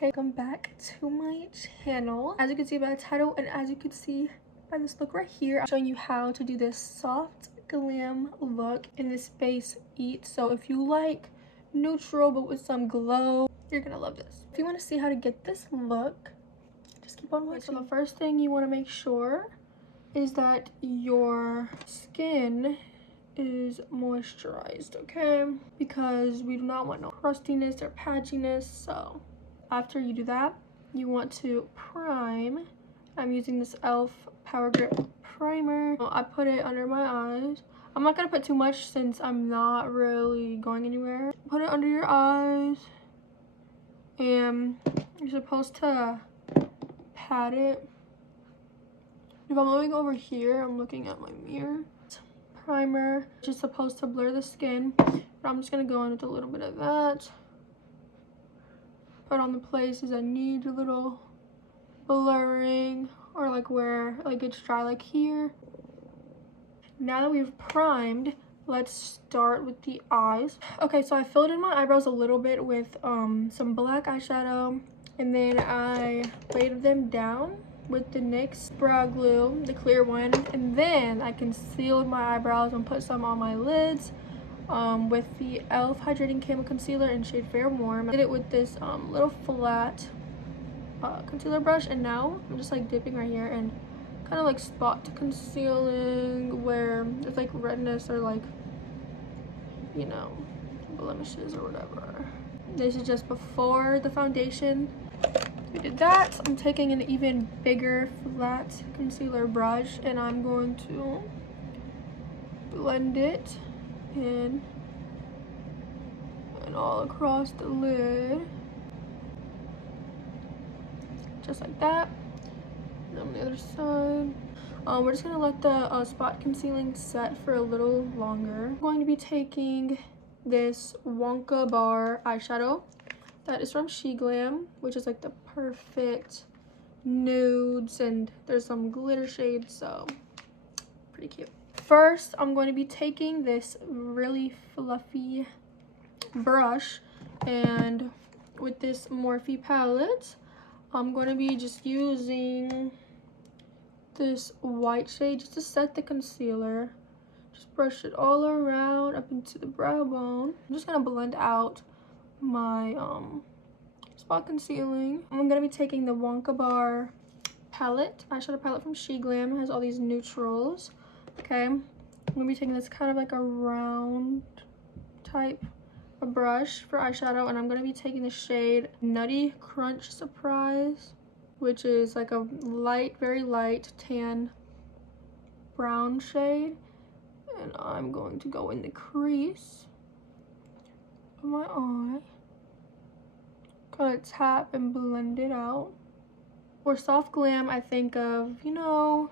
Hey, welcome back to my channel. As you can see by the title and as you can see by this look right here, I'm showing you how to do this soft glam look in this Base Eat. So if you like neutral but with some glow, you're gonna love this. If you want to see how to get this look, just keep on watching. So the first thing you want to make sure is that your skin is moisturized, okay? Because we do not want no crustiness or patchiness. So after you do that, you want to prime. I'm using this e.l.f. Power Grip primer. I put it under my eyes. I'm not gonna put too much since I'm not really going anywhere. Put it under your eyes, and you're supposed to pat it. If I'm looking over here, I'm looking at my mirror. Primer, which is supposed to blur the skin, but I'm just gonna go in with a little bit of that. Put on the places that need a little blurring, or like where like it's dry, like here. Now that we've primed, let's start with the eyes. Okay, so I filled in my eyebrows a little bit with some black eyeshadow, and then I laid them down with the NYX brow glue, the clear one, and then I concealed my eyebrows and put some on my lids with the e.l.f. Hydrating Camo Concealer in shade Fair Warm. I did it with this little flat concealer brush, and now I'm just like dipping right here and kind of like spot concealing where there's like redness or like, you know, blemishes or whatever. This is just before the foundation. We did that. I'm taking an even bigger flat concealer brush and I'm going to blend it in and all across the lid, just like that. And on the other side, we're just gonna let the spot concealing set for a little longer. I'm going to be taking this Wonka Bar eyeshadow that is from GLAM, which is like the perfect nudes, and there's some glitter shades, so pretty cute. First, I'm going to be taking this really fluffy brush, and with this Morphe palette, I'm going to be just using this white shade just to set the concealer. Just brush it all around up into the brow bone. I'm just going to blend out my spot concealing. I'm going to be taking the Wonka Bar palette, eyeshadow palette from GLAM. It has all these neutrals. Okay, I'm going to be taking this kind of like a round type of brush for eyeshadow, and I'm going to be taking the shade Nutty Crunch Surprise, which is like a light, very light tan brown shade, and I'm going to go in the crease of my eye. Kind of tap and blend it out. For soft glam, I think of, you know,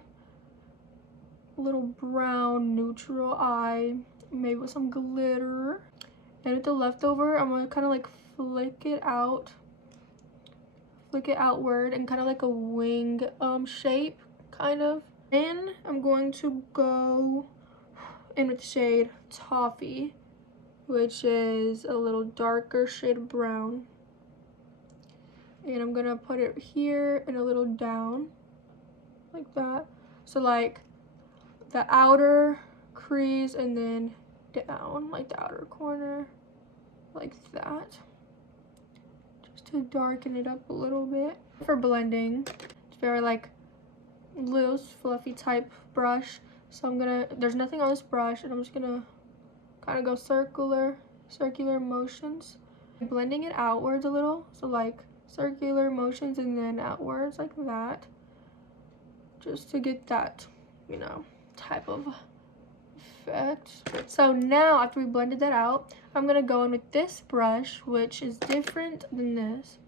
a little brown neutral eye, maybe with some glitter. And with the leftover, I'm gonna kind of like flick it outward and kind of like a wing shape, kind of. Then I'm going to go in with the shade Toffee, which is a little darker shade of brown. And I'm gonna put it here and a little down, like that. So like the outer crease and then down, like the outer corner, like that. Just to darken it up a little bit. For blending, it's very like loose, fluffy type brush. So there's nothing on this brush, and I'm just gonna kind of go circular motions, blending it outwards a little. So like circular motions and then outwards like that, just to get that, you know, type of effect. So now after we blended that out, I'm gonna go in with this brush, which is different than this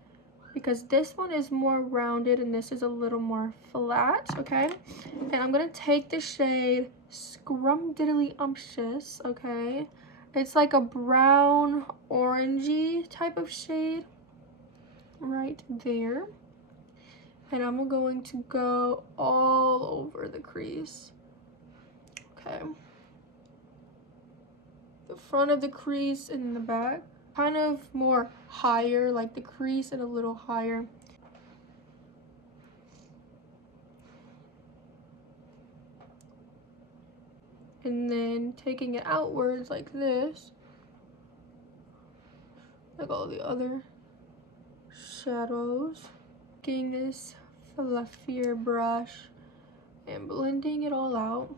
because this one is more rounded and this is a little more flat. Okay, and I'm gonna take the shade Scrumdiddlyumptious. Okay, it's like a brown orangey type of shade right there, and I'm going to go all over the crease. Okay, the front of the crease and the back. kind of more higher, like the crease and a little higher. And then taking it outwards like this, like all the other shadows. Taking this fluffier brush and blending it all out.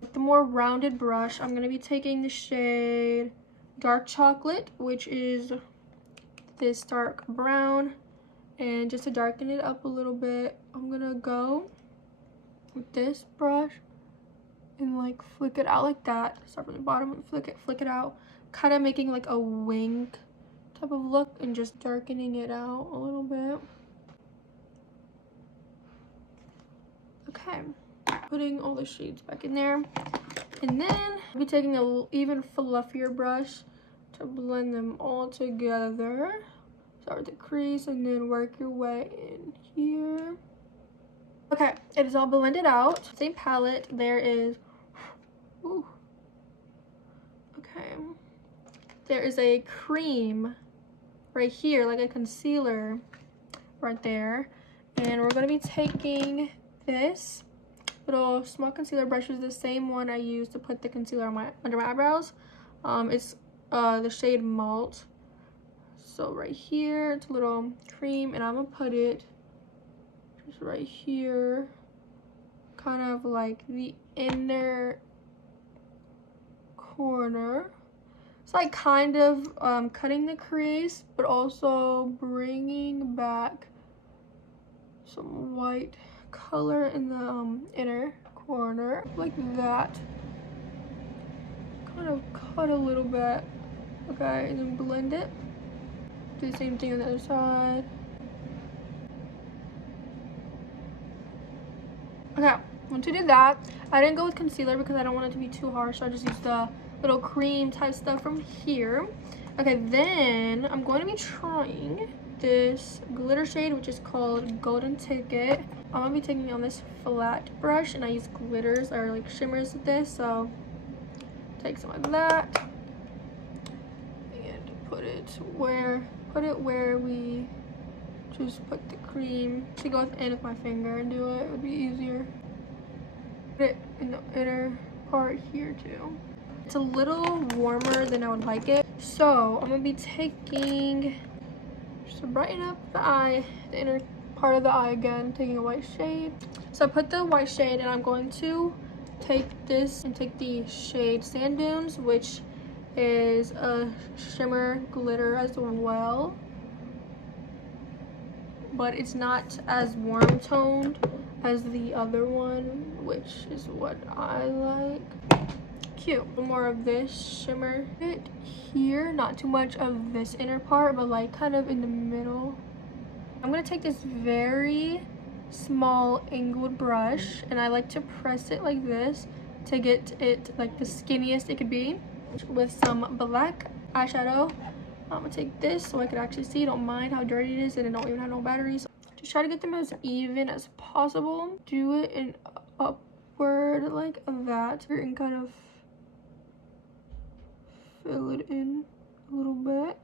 With the more rounded brush, I'm going to be taking the shade Dark Chocolate, which is this dark brown. And just to darken it up a little bit, I'm going to go with this brush and like flick it out like that. Start from the bottom and flick it out. Kind of making like a wing type of look and just darkening it out a little bit. Okay, putting all the shades back in there. And then I'll be taking an even fluffier brush to blend them all together. Start with the crease and then work your way in here. Okay, it is all blended out. Same palette. There is, ooh. Okay. There is a cream right here, like a concealer right there. And we're gonna be taking this little small concealer brush, is the same one I used to put the concealer on under my eyebrows. It's the shade Malt. So right here, it's a little cream, and I'm gonna put it just right here, kind of like the inner corner. It's like kind of cutting the crease, but also bringing back some white color in the inner corner, like that. Kind of cut a little bit, okay, and then blend it. Do the same thing on the other side. Okay, once we did that, I didn't go with concealer because I don't want it to be too harsh, so I just used the little cream type stuff from here. Okay, then I'm going to be trying this glitter shade, which is called Golden Ticket. I'm gonna be taking it on this flat brush, and I use glitters or like shimmers with this, so take some of that and put it where we just put the cream. To go in with my finger and do it would be easier. Put it in the inner part here too. It's a little warmer than I would like it, so I'm gonna be taking, just to brighten up the eye, the inner part of the eye again, taking a white shade. So I put the white shade, and I'm going to take this and take the shade Sand Dunes, which is a shimmer glitter as well, but it's not as warm toned as the other one, which is what I like. Cute. More of this shimmer bit here, not too much of this inner part, but like kind of in the middle. I'm gonna take this very small angled brush, and I like to press it like this to get it like the skinniest it could be, with some black eyeshadow. I'm gonna take this so I can actually see. Don't mind how dirty it is, and I don't even have no batteries. Just try to get them as even as possible. Do it in upward like that, and kind of fill it in a little bit.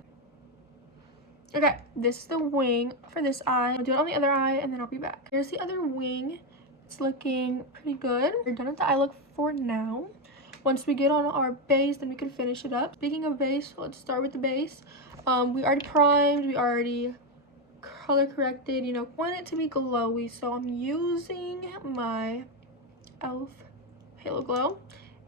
Okay, this is the wing for this eye. I'll do it on the other eye, and then I'll be back. Here's the other wing. It's looking pretty good. We're done with the eye look for now. Once we get on our base, then we can finish it up. Speaking of base, let's start with the base. We already primed, we already color corrected, you know, want it to be glowy, so I'm using my e.l.f. Halo Glow.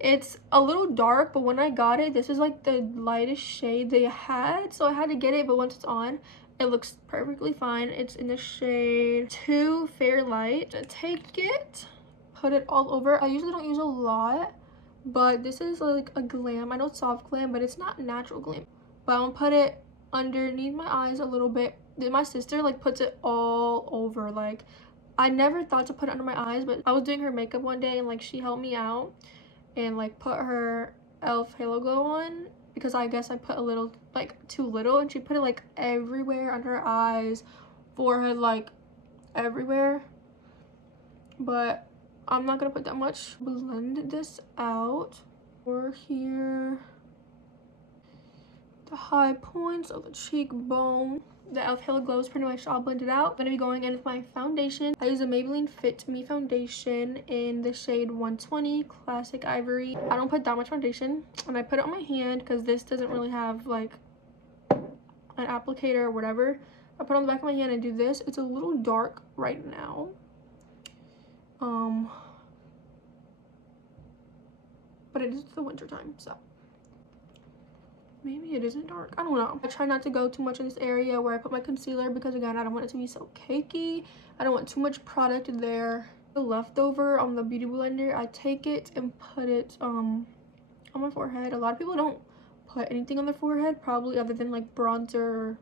It's a little dark, but when I got it, this is like the lightest shade they had, so I had to get it, but once it's on, it looks perfectly fine. It's in the shade 2 Fair Light. I take it, put it all over. I usually don't use a lot, but this is like a glam. I know it's soft glam, but it's not natural glam. But I'm gonna put it underneath my eyes a little bit. My sister like puts it all over. Like, I never thought to put it under my eyes, but I was doing her makeup one day, and like she helped me out and like put her e.l.f. Halo Glow on, because I guess I put a little, like too little, and she put it like everywhere, under her eyes, forehead, like everywhere. But I'm not gonna put that much. Blend this out. Or here, the high points of the cheekbone. The e.l.f. Halo Glow is pretty much all blended out. I'm going to be going in with my foundation. I use a Maybelline Fit Me foundation in the shade 120 Classic Ivory. I don't put that much foundation, and I put it on my hand because this doesn't really have like an applicator or whatever. I put it on the back of my hand and do this. It's a little dark right now. But it is the winter time, so maybe it isn't dark. I don't know. I try not to go too much in this area where I put my concealer because, again, I don't want it to be so cakey. I don't want too much product there. The leftover on the beauty blender, I take it and put it on my forehead. A lot of people don't put anything on their forehead, probably other than like bronzer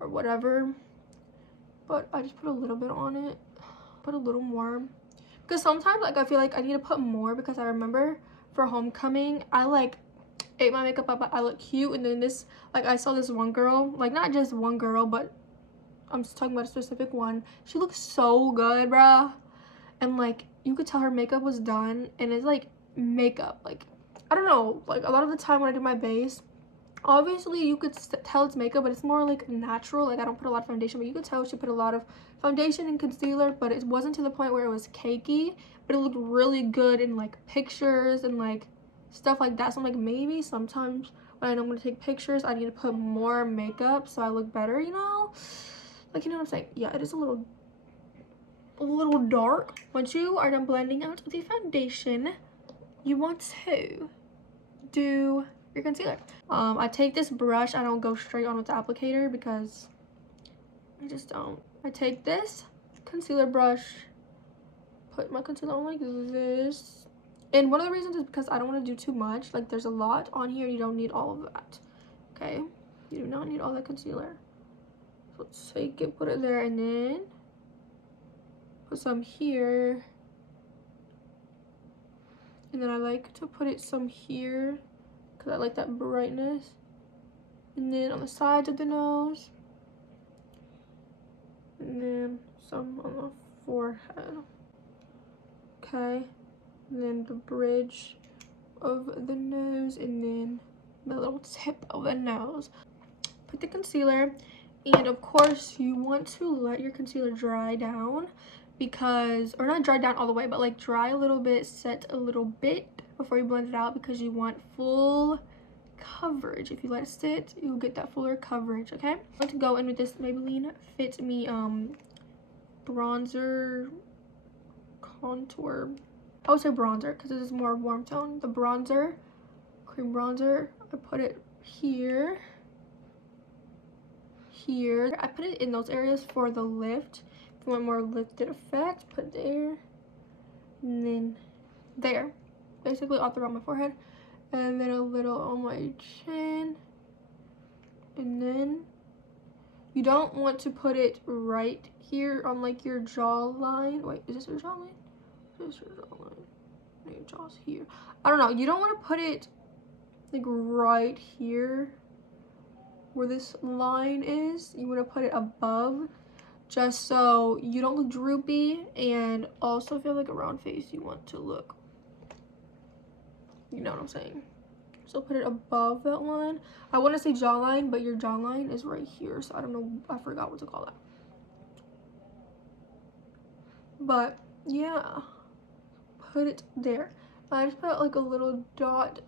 or whatever. But I just put a little bit on it. Put a little more. Because sometimes like I feel like I need to put more because I remember for homecoming, I like ate my makeup up. I look cute, and then this, like, I saw this one girl, like, not just one girl, but I'm just talking about a specific one. She looked so good, bruh, and like you could tell her makeup was done, and it's like makeup, like, I don't know, like a lot of the time when I do my base, obviously you could tell it's makeup, but it's more like natural. Like, I don't put a lot of foundation, but you could tell she put a lot of foundation and concealer, but it wasn't to the point where it was cakey, but it looked really good in like pictures and like stuff like that. So I'm like, maybe sometimes when I know I'm gonna take pictures, I need to put more makeup so I look better, you know, like, you know what I'm saying? Yeah, it is a little dark. Once you are done blending out the foundation, you want to do your concealer. I take this brush. I don't go straight on with the applicator because I just don't. I take this concealer brush, put my concealer on like this, and one of the reasons is because I don't want to do too much. Like, there's a lot on here. You don't need all of that, okay? You do not need all that concealer. So let's take it, put it there, and then put some here, and then I like to put it some here because I like that brightness, and then on the sides of the nose, and then some on the forehead, okay, and then the bridge of the nose, and then the little tip of the nose. Put the concealer, and of course you want to let your concealer dry down, because, or not dry down all the way, but like dry a little bit, set a little bit before you blend it out, because you want full coverage. If you let it sit, you'll get that fuller coverage, okay? I'm going to go in with this Maybelline Fit Me bronzer contour. I would say bronzer because this is more warm tone. The bronzer, cream bronzer, I put it here. I put it in those areas for the lift. If you want more lifted effect, put it there, and then there, basically all throughout my forehead, and then a little on my chin. And then you don't want to put it right here on like your jawline. Wait, is this your jawline? This is your jawline. No, your jaw's here. I don't know. You don't want to put it like right here where this line is. You want to put it above, just so you don't look droopy, and also feel like a round face you want to look. You know what I'm saying? So put it above that line. I want to say jawline, but your jawline is right here, so I don't know. I forgot what to call that. But yeah, put it there. I just put like a little dot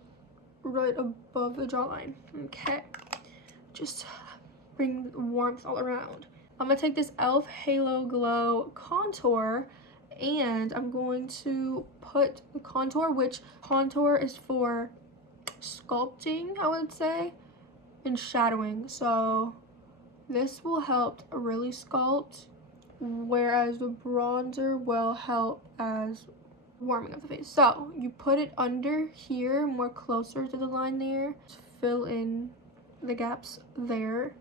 right above the jawline. Okay, just bring warmth all around. I'm gonna take this e.l.f. Halo Glow contour, and I'm going to put the contour, which contour is for sculpting, I would say, and shadowing. So this will help really sculpt, whereas the bronzer will help as warming up the face. So you put it under here, more closer to the line there, just fill in the gaps there,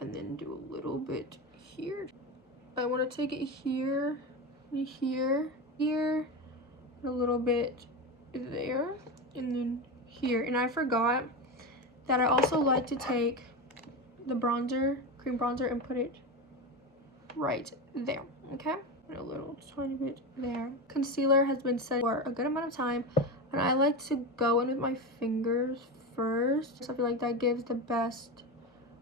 and then do a little bit here. I want to take it here, here, and a little bit there, and then here. And I forgot that I also like to take the bronzer, cream bronzer, and put it right there, okay? And a little tiny bit there. Concealer has been set for a good amount of time, and I like to go in with my fingers first. So I feel like that gives the best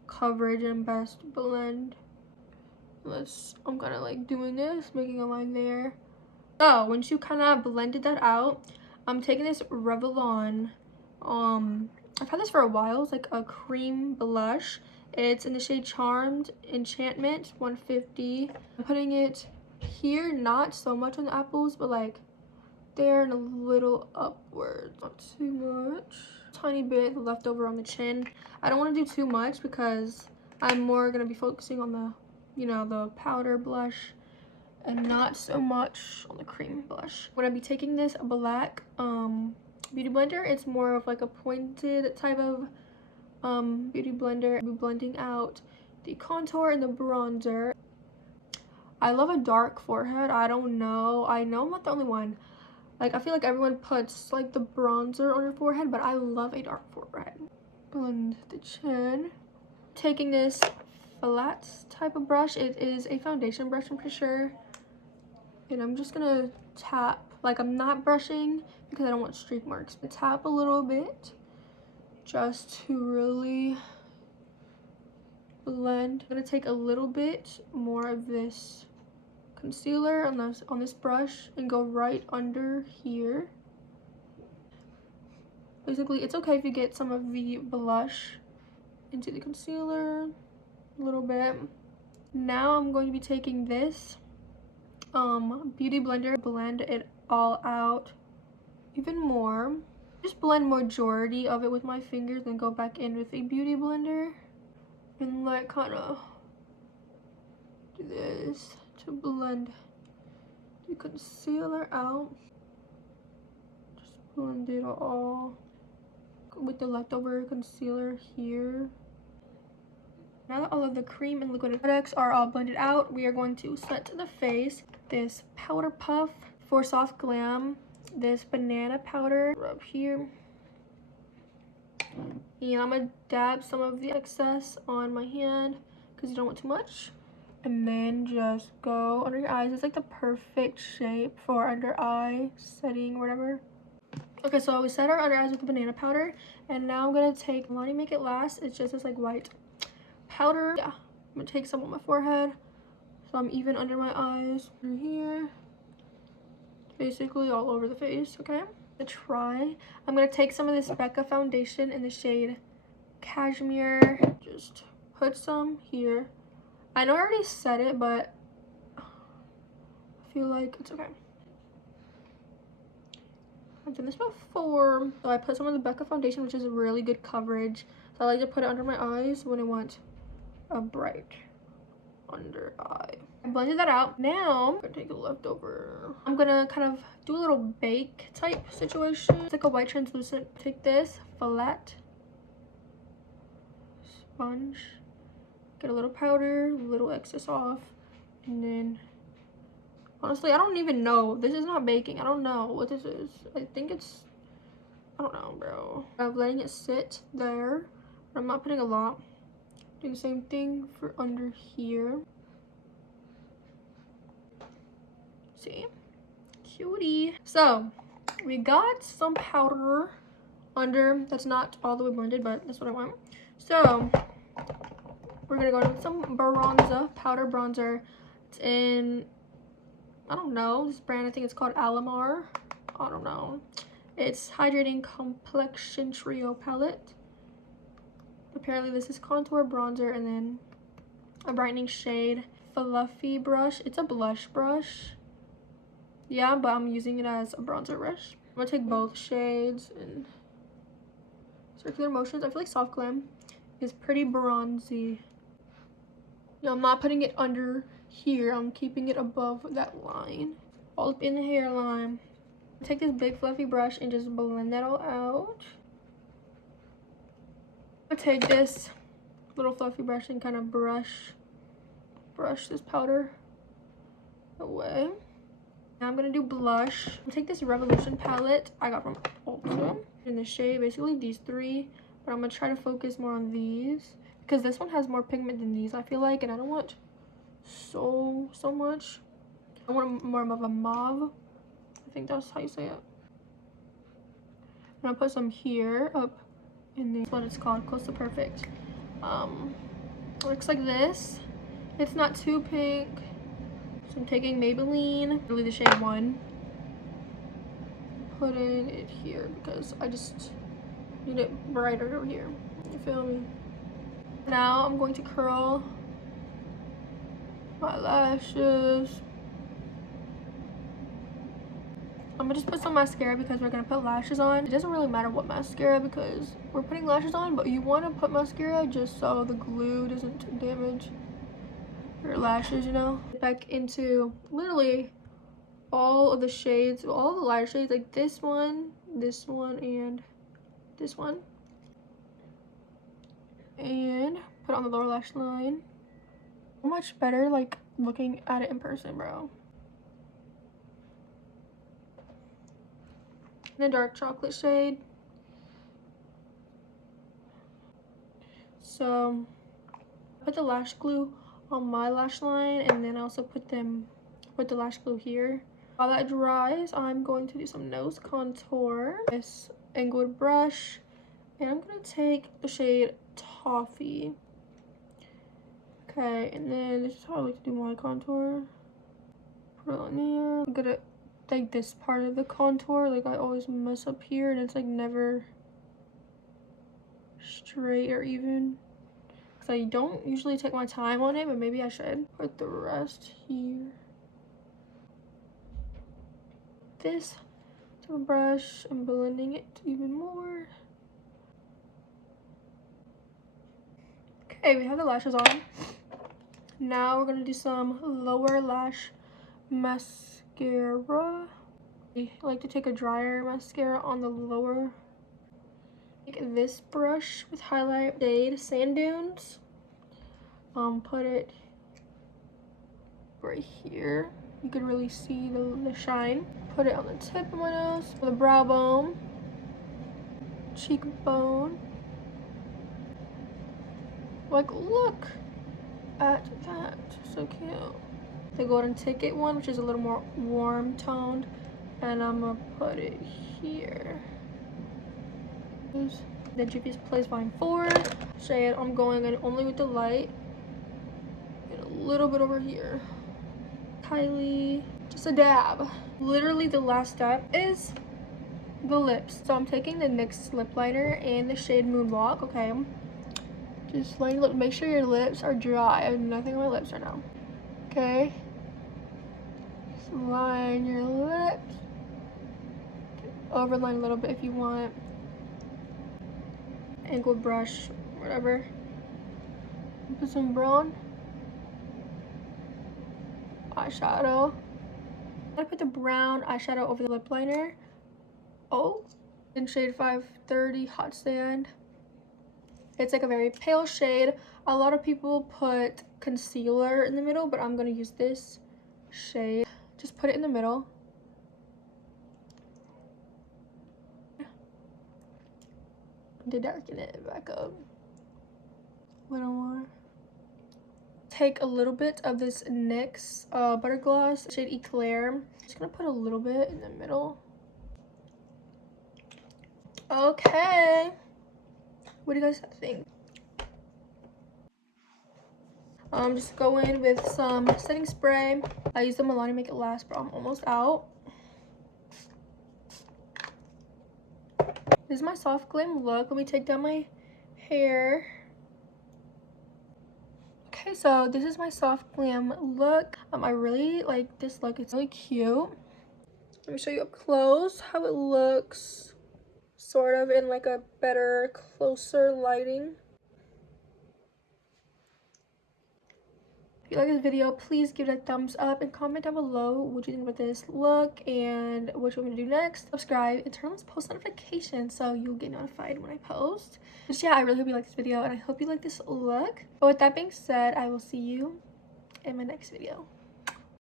coverage and best blend. I'm kind of like doing this, making a line there. So once you kind of blended that out, I'm taking this Revlon, I've had this for a while. It's like a cream blush. It's in the shade Charmed Enchantment 150. I'm putting it here, not so much on the apples, but like there and a little upwards. Not too much. Tiny bit left over on the chin. I don't want to do too much because I'm more going to be focusing on the, you know, the powder blush and not so much on the cream blush. When I be taking this black beauty blender, it's more of like a pointed type of beauty blender. I'll be blending out the contour and the bronzer. I love a dark forehead. I don't know. I know I'm not the only one. Like, I feel like everyone puts like the bronzer on your forehead, but I love a dark forehead. Blend the chin. Taking this flat type of brush. It is a foundation brush, I'm pretty sure. And I'm just gonna tap, like I'm not brushing because I don't want streak marks, but tap a little bit just to really blend. I'm gonna take a little bit more of this concealer on this brush and go right under here. Basically, it's okay if you get some of the blush into the concealer a little bit. Now I'm going to be taking this beauty blender, blend it all out even more. Just blend majority of it with my fingers, then go back in with a beauty blender and like kind of do this to blend the concealer out. Just blend it all with the leftover concealer here. Now that all of the cream and liquid products are all blended out, we are going to set the face. This powder puff for soft glam, this banana powder up here, and I'm gonna dab some of the excess on my hand because you don't want too much, and then just go under your eyes. It's like the perfect shape for under eye setting or whatever. Okay, so we set our under eyes with the banana powder, and now I'm gonna take Lonnie Make It Last. It's just this like white powder. Yeah, I'm gonna take some on my forehead so I'm even under my eyes, under here, basically all over the face. Okay, I'm gonna take some of this Becca foundation in the shade Cashmere, just put some here. I know I already said it, but I feel like it's okay. I've done this before. So I put some of the Becca foundation, which is a really good coverage, so I like to put it under my eyes when I want a bright under eye. I blended that out. Now I'm gonna take a leftover. I'm gonna kind of do a little bake type situation. It's like a white translucent. Take this flat sponge, get a little powder, a little excess off, and then honestly I don't even know. This is not baking. I don't know what this is. I think it's, I don't know, bro. I'm letting it sit there. I'm not putting a lot. Do the same thing for under here. See, cutie. So we got some powder under. That's not all the way blended, but that's what I want. So we're gonna go in with some bronzer, powder bronzer. It's in, I don't know, this brand, I think it's called Alamar. I don't know. It's Hydrating Complexion Trio palette. Apparently this is contour, bronzer, and then a brightening shade. Fluffy brush. It's a blush brush. Yeah, but I'm using it as a bronzer brush. I'm gonna take both shades in circular motions. I feel like Soft Glam is pretty bronzy. Yeah, I'm not putting it under here. I'm keeping it above that line, all up in the hairline. Take this big fluffy brush and just blend that all out. I take this little fluffy brush and kind of brush this powder away. Now I'm gonna do blush. I'm gonna take this Revolution palette I got from Ulta in the shade, basically these three, but I'm gonna try to focus more on these because this one has more pigment than these, I feel like, and I don't want so much. I want more of a mauve. I think that's how you say it. And I'll put some here up And then what it's called, Close to Perfect. Looks like this. It's not too pink. So I'm taking Maybelline, really the shade 1. Putting it here because I just need it brighter over here. You feel me? Now I'm going to curl my lashes. I'm gonna just put some mascara because we're gonna put lashes on. It doesn't really matter what mascara because we're putting lashes on, but you want to put mascara just so the glue doesn't damage your lashes, you know? Back into literally all of the shades, all the lighter shades, like this one, and this one. And put it on the lower lash line. So much better like looking at it in person, bro. In a dark chocolate shade. So put the lash glue on my lash line, and then I also put the lash glue here. While that dries, I'm going to do some nose contour. This angled brush, and I'm gonna take the shade Toffee. Okay, and then this is how I like to do my contour. Put it on there. I'm gonna like this part of the contour, like I always mess up here, and it's like never straight or even. Because I don't usually take my time on it, but maybe I should. Put the rest here. This to a brush and blending it even more. Okay, we have the lashes on. Now we're gonna do some lower lash mascara. I like to take a drier mascara on the lower. Take this brush with highlight shade Sand Dunes. Put it right here. You can really see the shine. Put it on the tip of my nose, the brow bone, cheekbone. Like, look at that, so cute. The Golden Ticket one, which is a little more warm toned, and I'm gonna put it here. The Juvia's Place Volume 4 shade. I'm going in only with the light, and a little bit over here. Kylie, just a dab. Literally the last step is the lips. So I'm taking the NYX lip liner and the shade Moonwalk. Okay, just line your lip. Make sure your lips are dry. I have nothing on my lips right now. Okay, just line your lips. Overline a little bit if you want. Angled brush, whatever. Put some brown eyeshadow. I'm gonna put the brown eyeshadow over the lip liner. Oh, in shade 530 Hot Sand. It's like a very pale shade. A lot of people put concealer in the middle, but I'm gonna use this shade. Just put it in the middle. To darken it back up a little more. Take a little bit of this NYX Butter Gloss, shade Eclair. Just gonna put a little bit in the middle. Okay, what do you guys think? Just go in with some setting spray. I use the Milani Make It Last, but I'm almost out. This is my soft glam look. Let me take down my hair. Okay, so this is my soft glam look. I really like this look. It's really cute. Let me show you up close how it looks, sort of in like a better, closer lighting. If you like this video, please give it a thumbs up and comment down below what you think about this look and what you want me to do next. Subscribe and turn on those post notifications so you'll get notified when I post. But yeah, I really hope you like this video and I hope you like this look. But with that being said, I will see you in my next video.